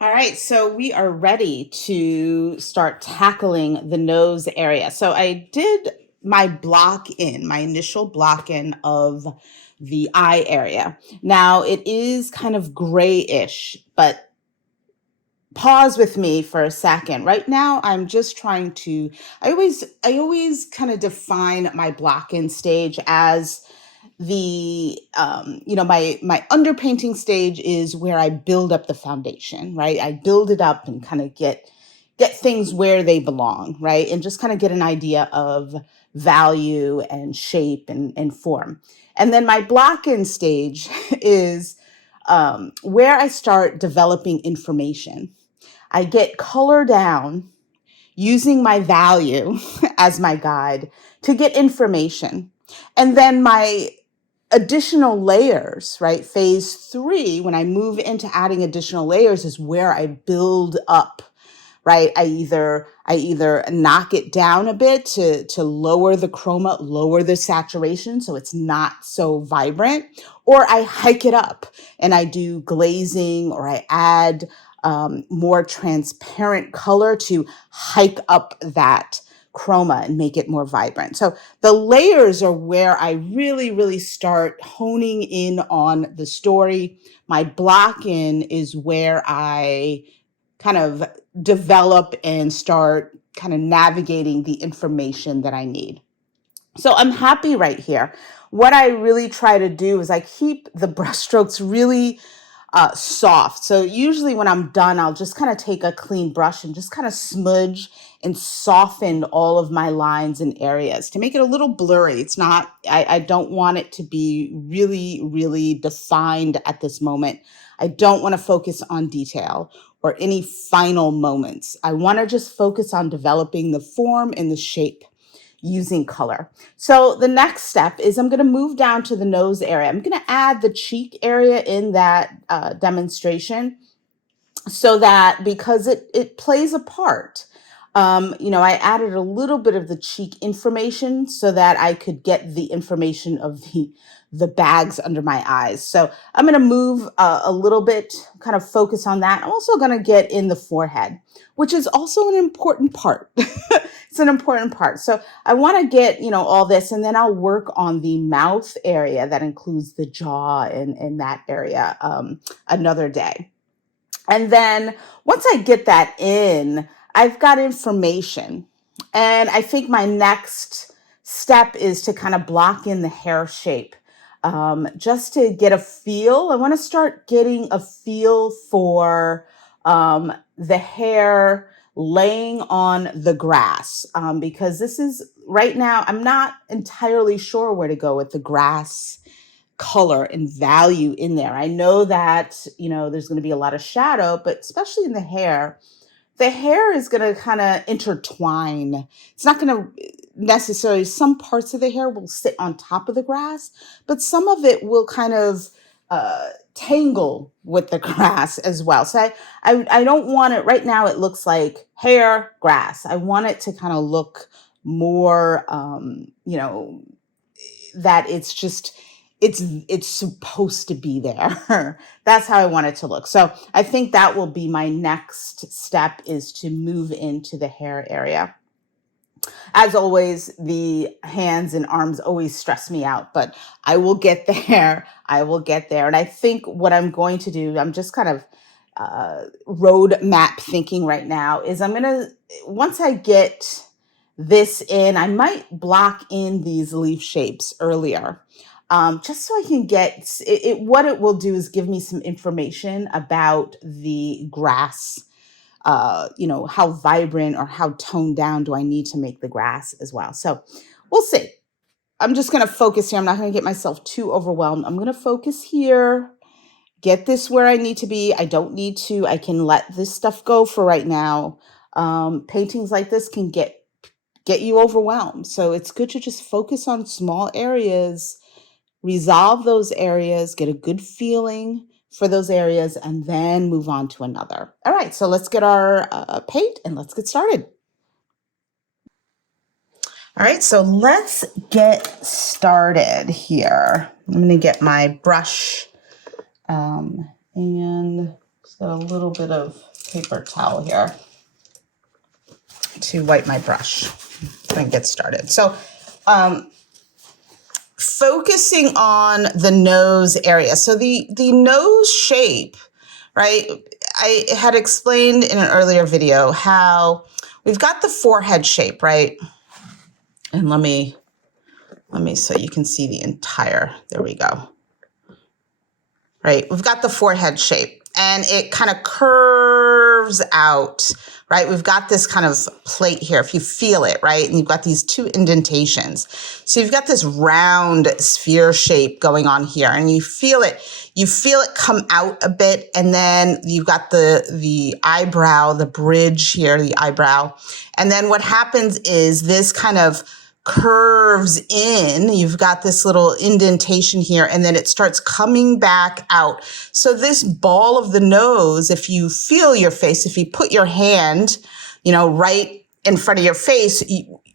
All right, so we are ready to start tackling the nose area. So I did my initial block in of the eye area. Now it is kind of grayish, but pause with me for a second. Right now, I'm just trying to, I always kind of define my block in stage as my underpainting stage is where I build up the foundation, right? I build it up and kind of get things where they belong, right? And just kind of get an idea of value and shape and form. And then my block in stage is where I start developing information. I get color down using my value as my guide to get information. And then my additional layers, right? Phase three, when I move into adding additional layers, is where I build up, right? I either knock it down a bit to lower the chroma, lower the saturation so it's not so vibrant, or I hike it up and I do glazing or I add more transparent color to hike up that chroma and make it more vibrant. So the layers are where I really, really start honing in on the story. My block in is where I kind of develop and start kind of navigating the information that I need. So I'm happy right here. What I really try to do is I keep the brushstrokes really soft. So usually when I'm done, I'll just kind of take a clean brush and just kind of smudge and soften all of my lines and areas to make it a little blurry. It's not, I don't want it to be really, really defined at this moment. I don't want to focus on detail or any final moments. I want to just focus on developing the form and the shape using color. So the next step is I'm going to move down to the nose area. I'm going to add the cheek area in that demonstration so that because it plays a part. I added a little bit of the cheek information so that I could get the information of the bags under my eyes. So I'm going to move a little bit, kind of focus on that. I'm also going to get in the forehead, which is also an important part. It's an important part. So I want to get, all this, and then I'll work on the mouth area that includes the jaw and that area another day. And then once I get that in, I've got information. And I think my next step is to kind of block in the hair shape. Just to get a feel. I want to start getting a feel for the hair laying on the grass because this is right now, I'm not entirely sure where to go with the grass color and value in there. I know that, there's going to be a lot of shadow, but especially in the hair is going to kind of intertwine. It's not going to necessarily, some parts of the hair will sit on top of the grass, but some of it will kind of tangle with the grass as well. So I don't want it right now. It looks like hair, grass. I want it to kind of look more, that it's supposed to be there. That's how I want it to look. So I think that will be my next step is to move into the hair area. As always, the hands and arms always stress me out, but I will get there. I will get there. And I think what I'm going to do, I'm just kind of road map thinking right now, is once I get this in, I might block in these leaf shapes earlier. Just so I can get what it will do is give me some information about the grass, how vibrant or how toned down do I need to make the grass as well. So we'll see. I'm just going to focus here. I'm not going to get myself too overwhelmed. I'm going to focus here, get this where I need to be. I don't need to, I can let this stuff go for right now. Paintings like this can get you overwhelmed. So it's good to just focus on small areas, resolve those areas, get a good feeling for those areas, and then move on to another. All right, so let's get our paint and let's get started. All right, so let's get started here. I'm going to get my brush and Just got a little bit of paper towel here to wipe my brush and get started. So focusing on the nose area. So the nose shape, right? I had explained in an earlier video how we've got the forehead shape, right? And let me so you can see the entire, there we go. Right, we've got the forehead shape and it kind of curves out, right? We've got this kind of plate here, if you feel it, right? And you've got these two indentations. So you've got this round sphere shape going on here and you feel it come out a bit. And then you've got the eyebrow, the bridge here, the eyebrow. And then what happens is this kind of curves in, you've got this little indentation here, and then it starts coming back out. So this ball of the nose, if you feel your face, if you put your hand, right in front of your face,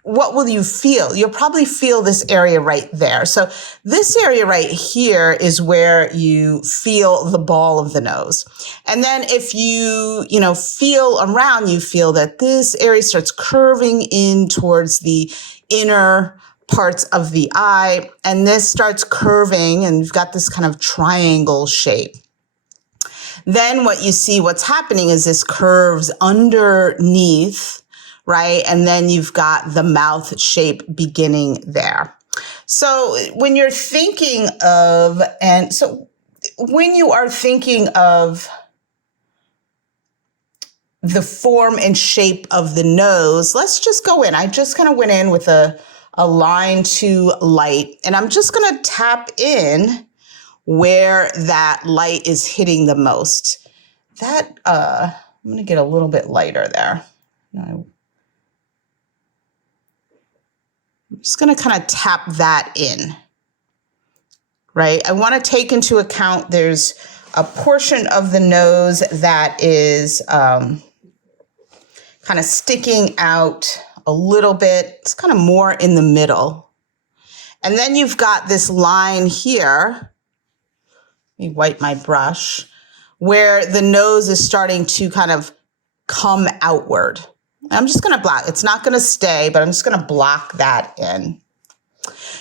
what will you feel? You'll probably feel this area right there. So this area right here is where you feel the ball of the nose. And then if you, feel around, you feel that this area starts curving in towards the inner parts of the eye, and this starts curving, and you've got this kind of triangle shape. Then what you see, what's happening is this curves underneath, right? And then you've got the mouth shape beginning there. So when you're thinking of, when you are thinking of the form and shape of the nose, let's just go in. I just kind of went in with a line to light, and I'm just going to tap in where that light is hitting the most. That, I'm going to get a little bit lighter there. I'm just going to kind of tap that in, right? I want to take into account there's a portion of the nose that is kind of sticking out a little bit. It's kind of more in the middle. And then you've got this line here. Let me wipe my brush, where the nose is starting to kind of come outward. I'm just going to block. It's not going to stay, but I'm just going to block that in.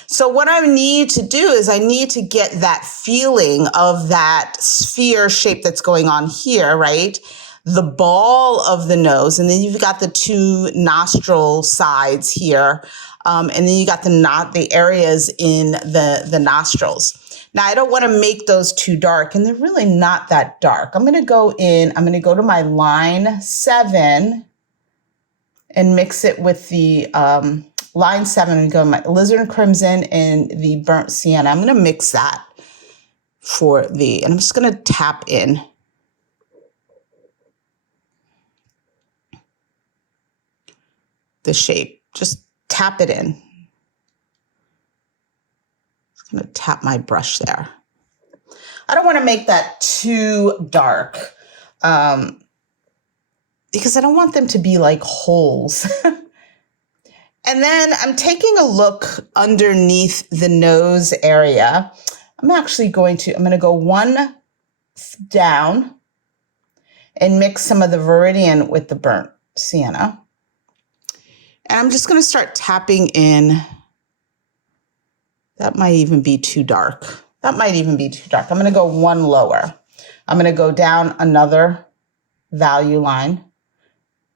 So what I need to do is I need to get that feeling of that sphere shape that's going on here, right? The ball of the nose, and then you've got the two nostril sides here, and then you got the areas in the nostrils. Now, I don't want to make those too dark, and they're really not that dark. I'm going to go to my line 7 and mix it with the line 7 and go my alizarin crimson and the burnt sienna. I'm going to mix that and I'm just going to tap in. The shape, just tap it in. Just going to tap my brush there. I don't want to make that too dark because I don't want them to be like holes. And then I'm taking a look underneath the nose area. I'm going to go one down and mix some of the Viridian with the burnt sienna. And I'm just going to start tapping in. That might even be too dark. I'm going to go one lower. I'm going to go down another value line,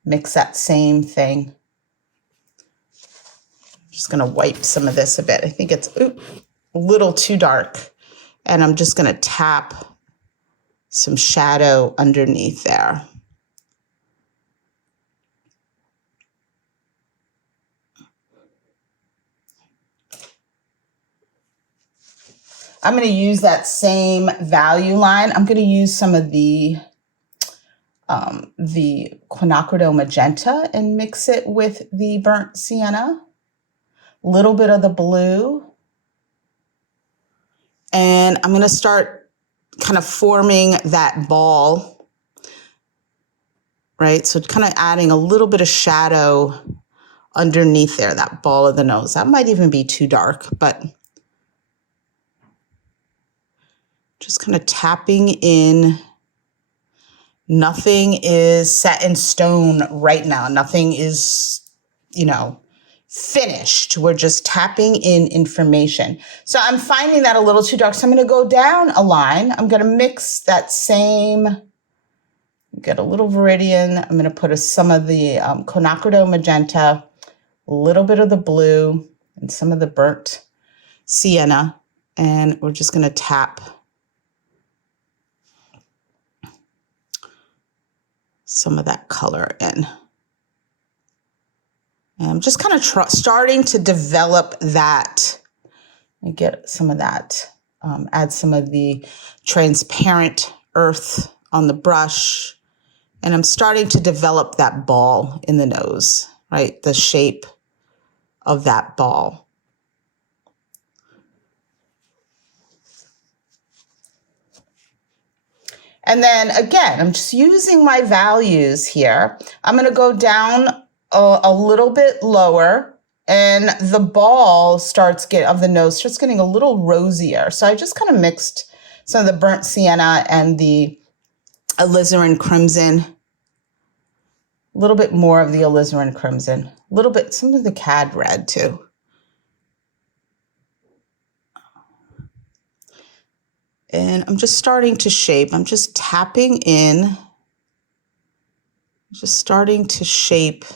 mix that same thing. I'm just going to wipe some of this a bit. I think it's a little too dark. And I'm just going to tap some shadow underneath there. I'm going to use that same value line. I'm going to use some of the quinacridone magenta and mix it with the burnt sienna, a little bit of the blue. And I'm going to start kind of forming that ball, right? So kind of adding a little bit of shadow underneath there, that ball of the nose. That might even be too dark, but just kind of tapping in Nothing is set in stone right now. Nothing is, finished. We're just tapping in information. So I'm finding that a little too dark. So I'm going to go down a line. I'm going to mix that same, get a little Viridian. I'm going to put some of the Quinacridone magenta, a little bit of the blue, and some of the burnt sienna. And we're just going to tap some of that color in. And I'm just kind of starting to develop that. I get some of that. Add some of the transparent earth on the brush. And I'm starting to develop that ball in the nose, right? The shape of that ball. And then again, I'm just using my values here. I'm going to go down a little bit lower, and the ball of the nose starts getting a little rosier. So I just kind of mixed some of the burnt sienna and the alizarin crimson, a little bit more of the alizarin crimson, a little bit, some of the cad red too. And I'm just starting to shape. I'm just tapping in, just starting to shape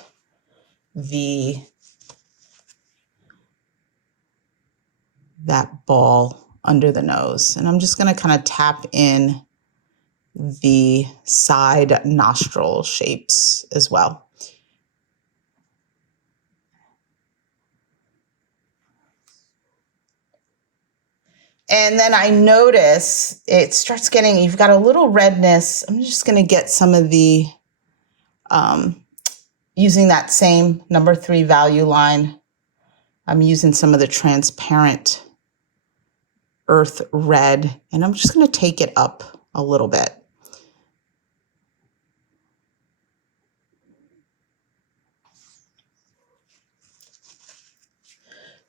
that ball under the nose. And I'm just going to kind of tap in the side nostril shapes as well. And then I notice it starts getting, you've got a little redness. I'm just going to get some of the, using that same number 3 value line. I'm using some of the transparent earth red, and I'm just going to take it up a little bit.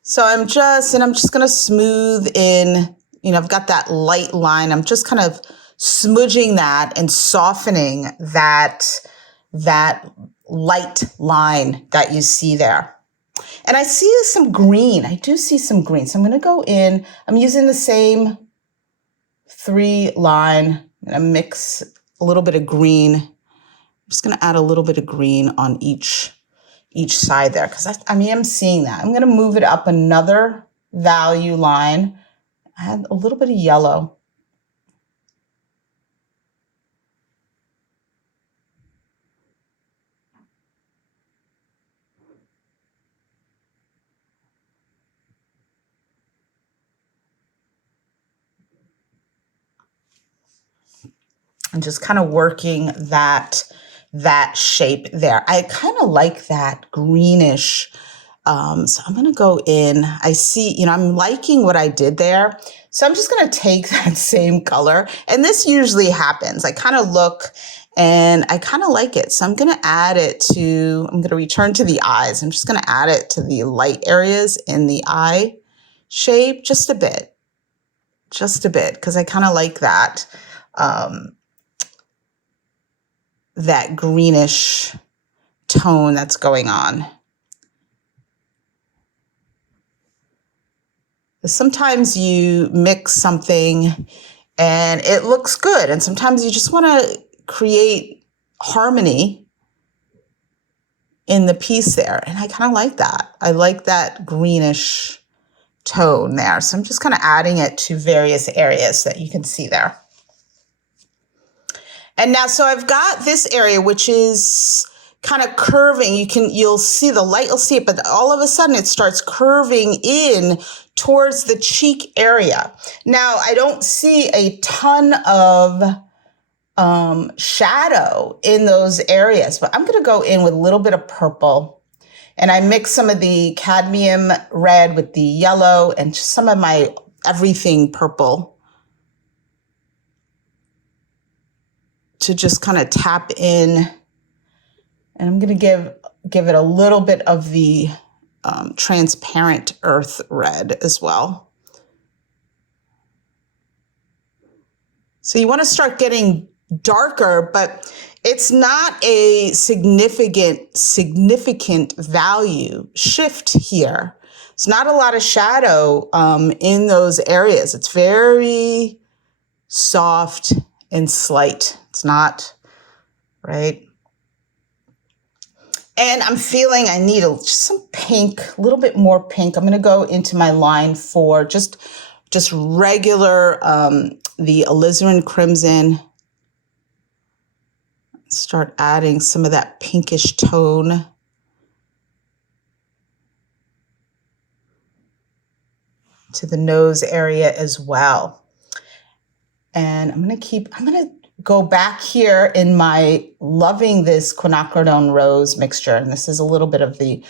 So I'm just going to smooth in, I've got that light line. I'm just kind of smudging that and softening that light line that you see there. And I see some green. I do see some green. So I'm going to go in. I'm using the same 3 line. I'm going to mix a little bit of green. I'm just going to add a little bit of green on each side there, because I am seeing that. I'm going to move it up another value line. Add a little bit of yellow. And just kind of working that shape there. I kind of like that greenish. So I'm going to go in. I see, I'm liking what I did there. So I'm just going to take that same color. And this usually happens. I kind of look and I kind of like it. So I'm going to add it I'm going to return to the eyes. I'm just going to add it to the light areas in the eye shape just a bit, because I kind of like that. That greenish tone that's going on. Sometimes you mix something and it looks good, and sometimes you just want to create harmony in the piece there. And I kind of like that. I like that greenish tone there. So I'm just kind of adding it to various areas that you can see there. And now, so I've got this area, which is kind of curving. You'll see the light, you'll see it, but all of a sudden it starts curving in towards the cheek area. Now, I don't see a ton of shadow in those areas, but I'm going to go in with a little bit of purple, and I mix some of the cadmium red with the yellow and just some of my everything purple to just kind of tap in. And I'm going to give it a little bit of the transparent earth red as well. So you want to start getting darker, but it's not a significant value shift here. It's not a lot of shadow in those areas. It's very soft and slight. It's not, right? And I'm feeling I need just some pink, a little bit more pink. I'm going to go into my line for just regular, the alizarin crimson. Start adding some of that pinkish tone. To the nose area as well. And I'm going to go back here in my loving this quinacridone rose mixture. And this is a little bit of the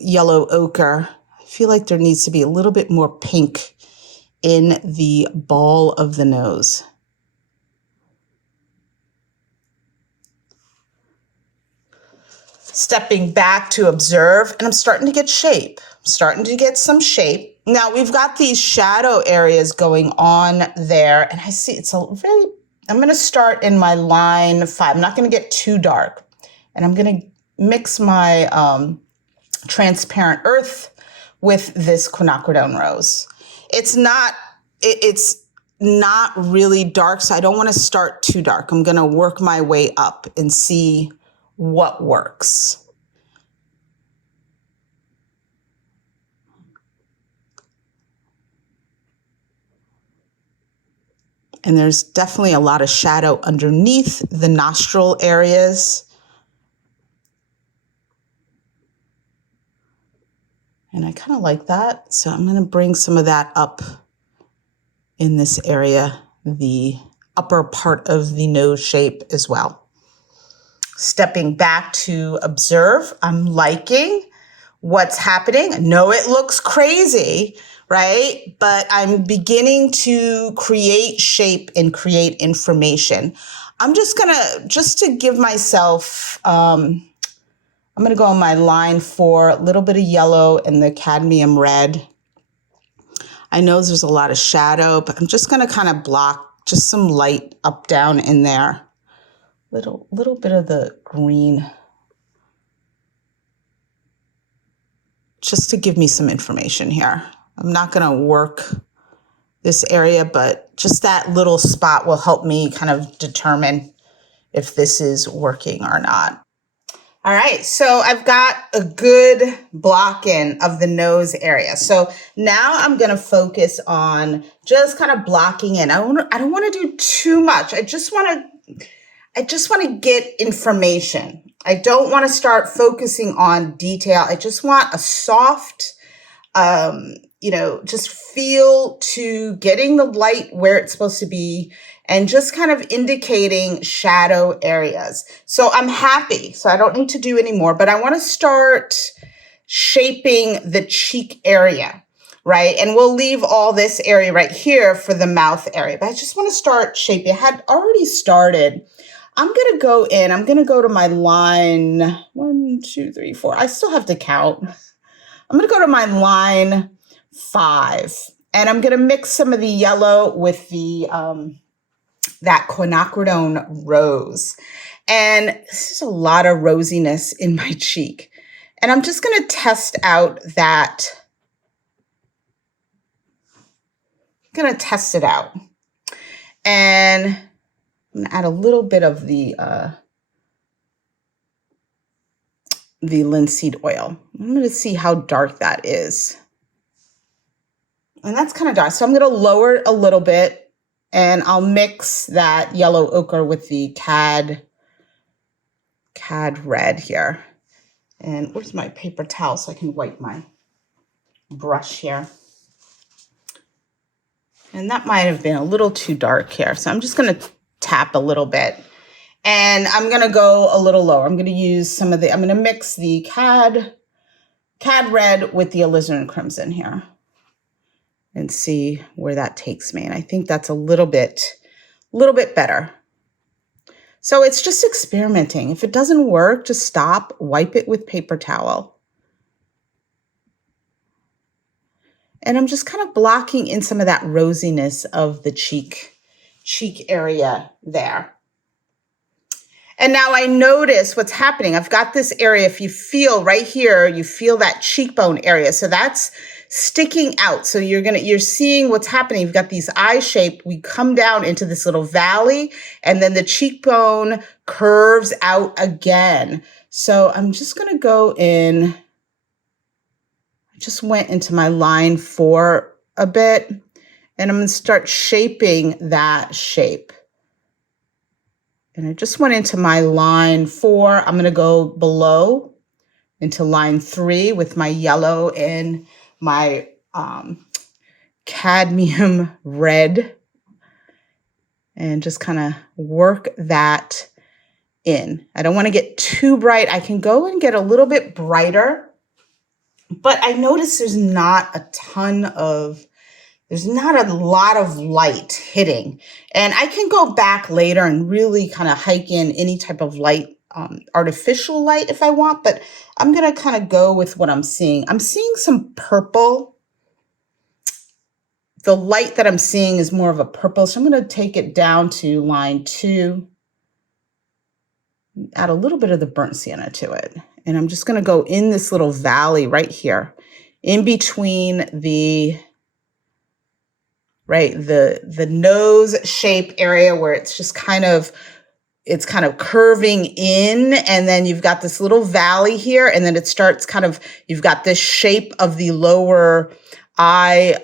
yellow ochre. I feel like there needs to be a little bit more pink in the ball of the nose. Stepping back to observe, and I'm starting to get shape. I'm starting to get some shape. Now we've got these shadow areas going on there, and I see it's a very, I'm going to start in my line 5. I'm not going to get too dark, and I'm going to mix my transparent earth with this quinacridone rose. It's not really dark, so I don't want to start too dark. I'm going to work my way up and see what works. And there's definitely a lot of shadow underneath the nostril areas. And I kind of like that. So I'm going to bring some of that up in this area, the upper part of the nose shape as well. Stepping back to observe, I'm liking what's happening. I know it looks crazy, right? But I'm beginning to create shape and create information. I'm just to give myself, I'm gonna go on my line for a little bit of yellow and the cadmium red. I know there's a lot of shadow, but I'm just gonna kind of block just some light up, down in there. Little bit of the green, just to give me some information here. I'm not going to work this area, but just that little spot will help me kind of determine if this is working or not. All right, so I've got a good block in of the nose area. So now I'm going to focus on just kind of blocking in. I don't want to do too much. I just want to get information. I don't want to start focusing on detail. I just want a soft, just feel to getting the light where it's supposed to be and just kind of indicating shadow areas. So I'm happy. So I don't need to do any more, but I want to start shaping the cheek area, right? And we'll leave all this area right here for the mouth area, but I just want to start shaping. I had already started. I'm going to go in, I'm going to go to my line 1, 2, 3, 4. I still have to count. I'm going to go to my line 5, and I'm going to mix some of the yellow with the that quinacridone rose. And this is a lot of rosiness in my cheek. And I'm just going to test out that. I'm going to test it out. And I'm going to add a little bit of the linseed oil. I'm going to see how dark that is. And that's kind of dark. So I'm going to lower it a little bit, and I'll mix that yellow ochre with the cad red here. And where's my paper towel so I can wipe my brush here? And that might have been a little too dark here. So I'm just going to tap a little bit. And I'm going to go a little lower. I'm going to use some of I'm going to mix the cad red with the alizarin crimson here and see where that takes me. And I think that's a little bit better. So it's just experimenting. If it doesn't work, just stop, wipe it with paper towel. And I'm just kind of blocking in some of that rosiness of the cheek cheek area there. And now I notice what's happening. I've got this area, if you feel right here, you feel that cheekbone area. So that's sticking out. So you're seeing what's happening. You've got these eye shape. We come down into this little valley and then the cheekbone curves out again. So I'm just going to go in. I just went into my line 4 a bit and I'm going to start shaping that shape. And I just went into my line 4. I'm going to go below into line 3 with my yellow and my cadmium red and just kind of work that in. I don't want to get too bright. I can go and get a little bit brighter, but I notice there's not a lot of light hitting. And I can go back later and really kind of hike in any type of light, artificial light if I want, but I'm going to kind of go with what I'm seeing. I'm seeing some purple. The light that I'm seeing is more of a purple. So I'm going to take it down to line 2, add a little bit of the burnt sienna to it. And I'm just going to go in this little valley right here in between the nose shape area where it's just kind of curving in, and then you've got this little valley here, and then it starts you've got this shape of the lower eye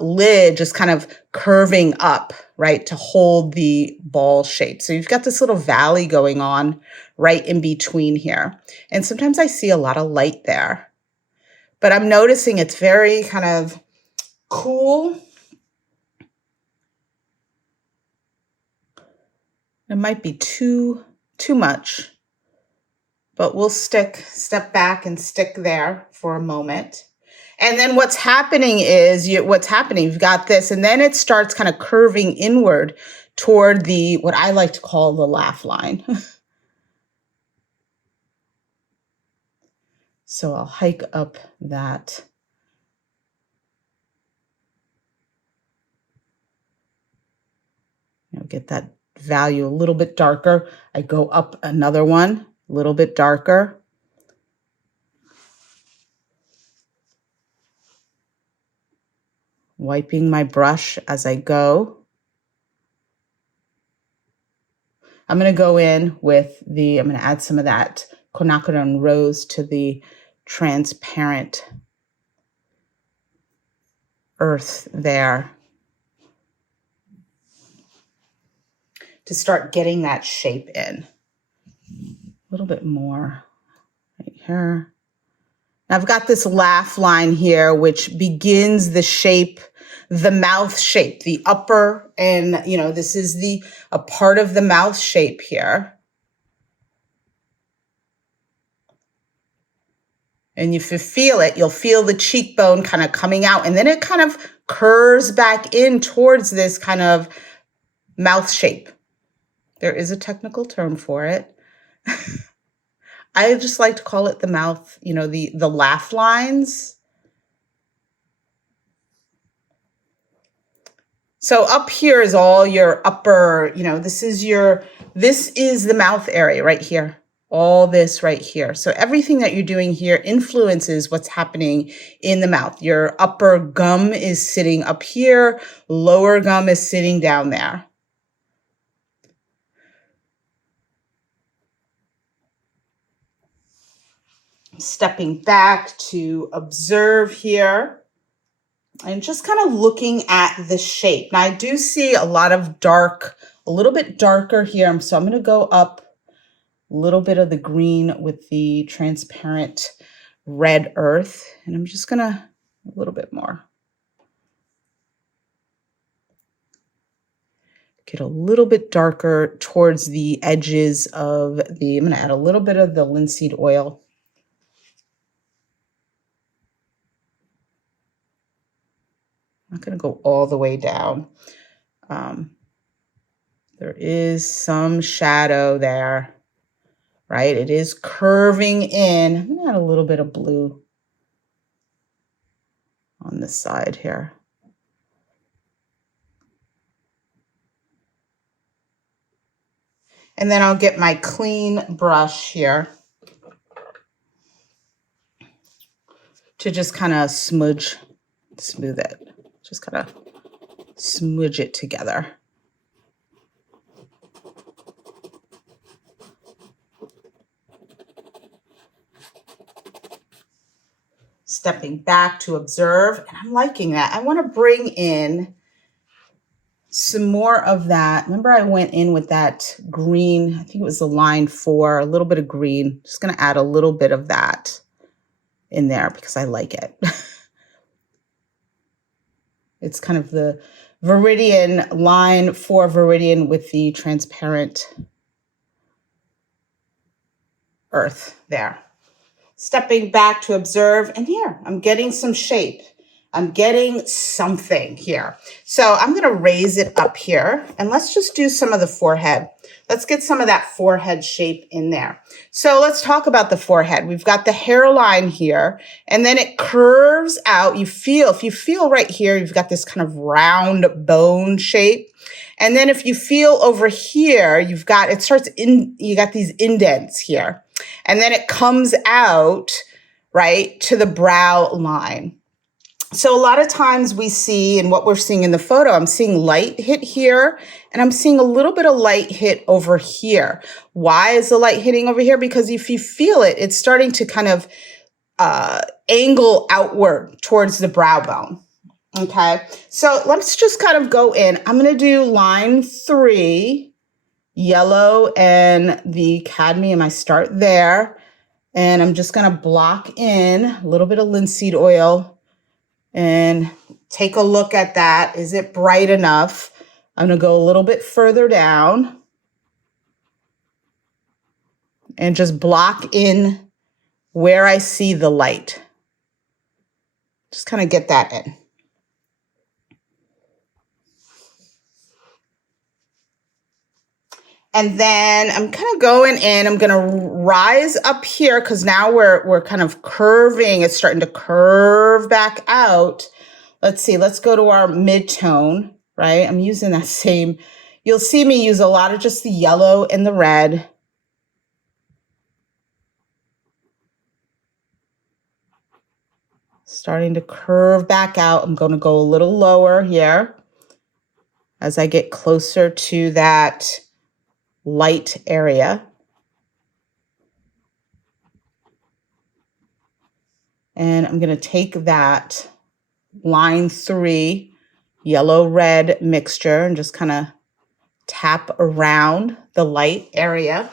lid just kind of curving up, right, to hold the ball shape. So you've got this little valley going on right in between here. And sometimes I see a lot of light there, but I'm noticing it's very kind of cool. It might be too much, but we'll step back and stick there for a moment. And then what's happening, you've got this, and then it starts kind of curving inward toward what I like to call the laugh line. So I'll hike up that. Get that value a little bit darker. I go up another one, a little bit darker. Wiping my brush as I go. I'm going to go in with I'm going to add some of that quinacridone rose to the transparent earth there to start getting that shape in. A little bit more right here. Now I've got this laugh line here, which begins the mouth shape, the upper, and this is a part of the mouth shape here. And if you feel it, you'll feel the cheekbone kind of coming out, and then it kind of curves back in towards this kind of mouth shape. There is a technical term for it. I just like to call it the mouth, the laugh lines. So up here is all your upper, this is the mouth area right here. All this right here. So everything that you're doing here influences what's happening in the mouth. Your upper gum is sitting up here. Lower gum is sitting down there. Stepping back to observe here and just kind of looking at the shape. Now I do see a little bit darker here. So I'm going to go up a little bit of the green with the transparent red earth. And I'm just going to a little bit more. Get a little bit darker towards the edges of I'm going to add a little bit of the linseed oil. I'm not going to go all the way down. There is some shadow there, right? It is curving in. I'm going to add a little bit of blue on this side here. And then I'll get my clean brush here to just kind of smooth it. Just kind of smudge it together. Stepping back to observe, and I'm liking that. I want to bring in some more of that. Remember I went in with that green, I think it was the line 4, a little bit of green. Just going to add a little bit of that in there because I like it. It's kind of the Viridian, line 4 Viridian with the transparent earth there. Stepping back to observe, and here, I'm getting some shape. I'm getting something here. So I'm going to raise it up here, and let's just do some of the forehead. Let's get some of that forehead shape in there. So let's talk about the forehead. We've got the hairline here, and then it curves out. If you feel right here, you've got this kind of round bone shape. And then if you feel over here, you got these indents here. And then it comes out, right, to the brow line. So a lot of times we see, and what we're seeing in the photo, I'm seeing light hit here, and I'm seeing a little bit of light hit over here. Why is the light hitting over here? Because if you feel it, it's starting to kind of angle outward towards the brow bone. Okay, so let's just kind of go in. I'm going to do line 3, yellow and the cadmium. I start there, and I'm just going to block in a little bit of linseed oil and take a look at that. Is it bright enough? I'm going to go a little bit further down and just block in where I see the light. Just kind of get that in. And then I'm kind of going in, I'm going to rise up here because now we're kind of curving. It's starting to curve back out. Let's see, let's go to our mid-tone, right? I'm using that same, you'll see me use a lot of just the yellow and the red. Starting to curve back out. I'm going to go a little lower here as I get closer to that light area. And I'm going to take that line 3 yellow red mixture and just kind of tap around the light area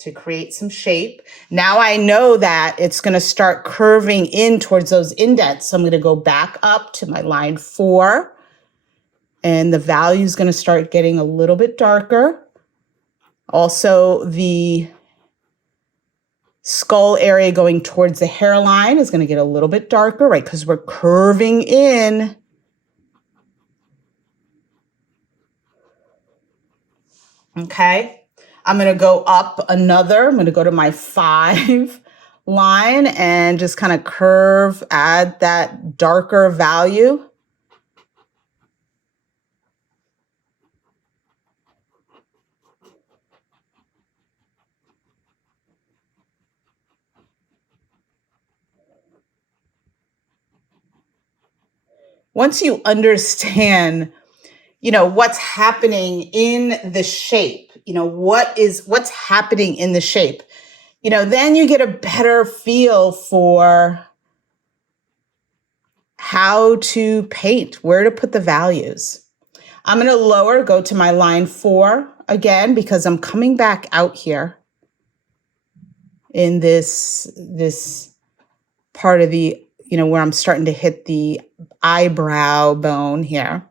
to create some shape. Now I know that it's going to start curving in towards those indents. So I'm going to go back up to my line 4, and the value is going to start getting a little bit darker. Also, the skull area going towards the hairline is going to get a little bit darker, right? Because we're curving in. Okay. I'm going to go up another. I'm going to go to my 5 line and just kind of curve, add that darker value. Once you understand, what's happening in the shape, what's happening in the shape, then you get a better feel for how to paint, where to put the values. I'm going to go to my line 4 again, because I'm coming back out here in this part of the, where I'm starting to hit the eyebrow bone here.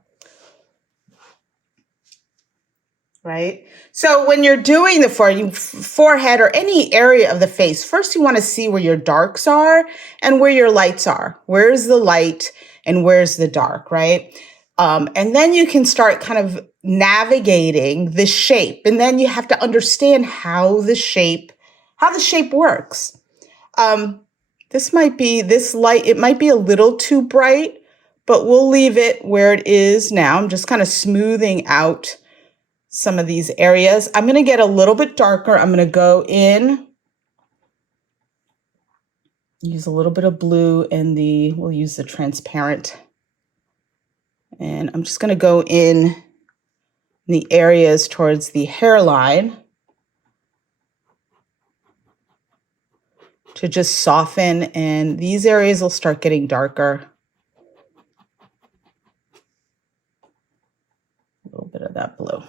Right? So when you're doing the forehead or any area of the face, first you want to see where your darks are and where your lights are. Where's the light and where's the dark, right? And then you can start kind of navigating the shape. And then you have to understand how the shape works. This light, it might be a little too bright, but we'll leave it where it is now. I'm just kind of smoothing out some of these areas. I'm going to get a little bit darker. I'm going to go in, use a little bit of blue in we'll use the transparent. And I'm just going to go in the areas towards the hairline to just soften, and these areas will start getting darker. A little bit of that blue.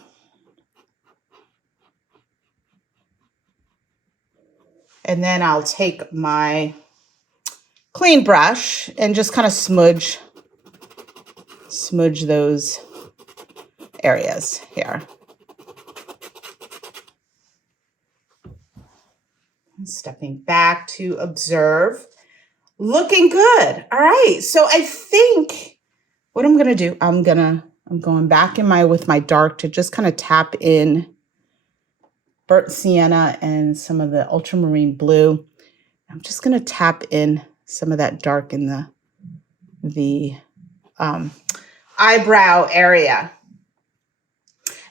And then I'll take my clean brush and just kind of smudge those areas here. Stepping back to observe. Looking good. All right. So I think what I'm going to do, I'm going back with my dark to just kind of tap in burnt sienna and some of the ultramarine blue. I'm just going to tap in some of that dark in the eyebrow area.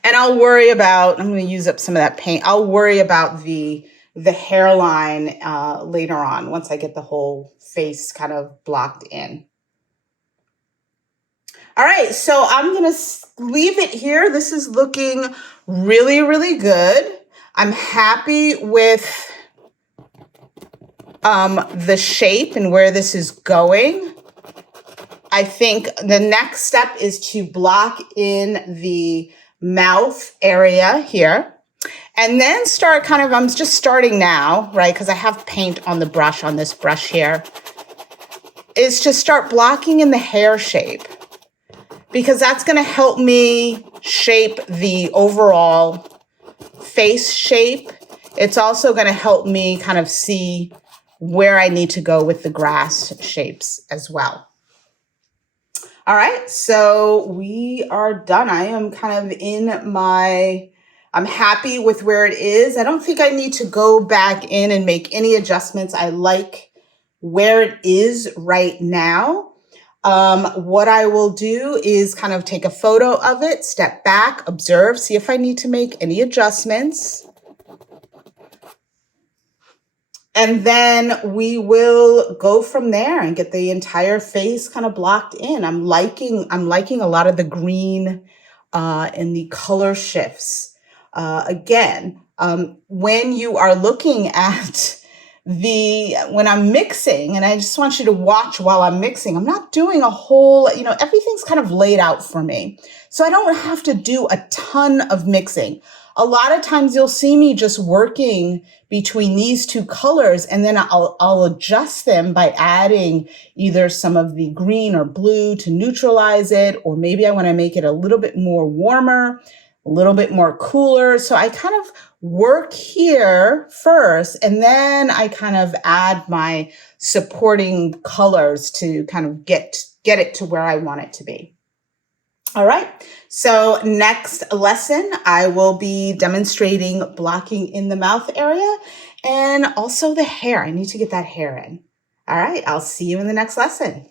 And I'm going to use up some of that paint. I'll worry about the hairline later on, once I get the whole face kind of blocked in. All right, so I'm going to leave it here. This is looking really, really good. I'm happy with the shape and where this is going. I think the next step is to block in the mouth area here. And then start I'm just starting now, right? Because I have paint on the brush, on this brush here, is to start blocking in the hair shape, because that's going to help me shape the overall face shape. It's also going to help me kind of see where I need to go with the grass shapes as well. All right, so we are done. I am kind of I'm happy with where it is. I don't think I need to go back in and make any adjustments. I like where it is right now. What I will do is kind of take a photo of it, step back, observe, see if I need to make any adjustments. And then we will go from there and get the entire face kind of blocked in. I'm liking a lot of the green and the color shifts. Again, when you are looking at when I'm mixing, and I just want you to watch while I'm mixing, I'm not doing a whole, everything's kind of laid out for me. So I don't have to do a ton of mixing. A lot of times you'll see me just working between these two colors, and then I'll adjust them by adding either some of the green or blue to neutralize it, or maybe I want to make it a little bit more warmer, a little bit more cooler. So I kind of work here first, and then I kind of add my supporting colors to kind of get it to where I want it to be. All right, so next lesson, I will be demonstrating blocking in the mouth area and also the hair. I need to get that hair in. All right, I'll see you in the next lesson.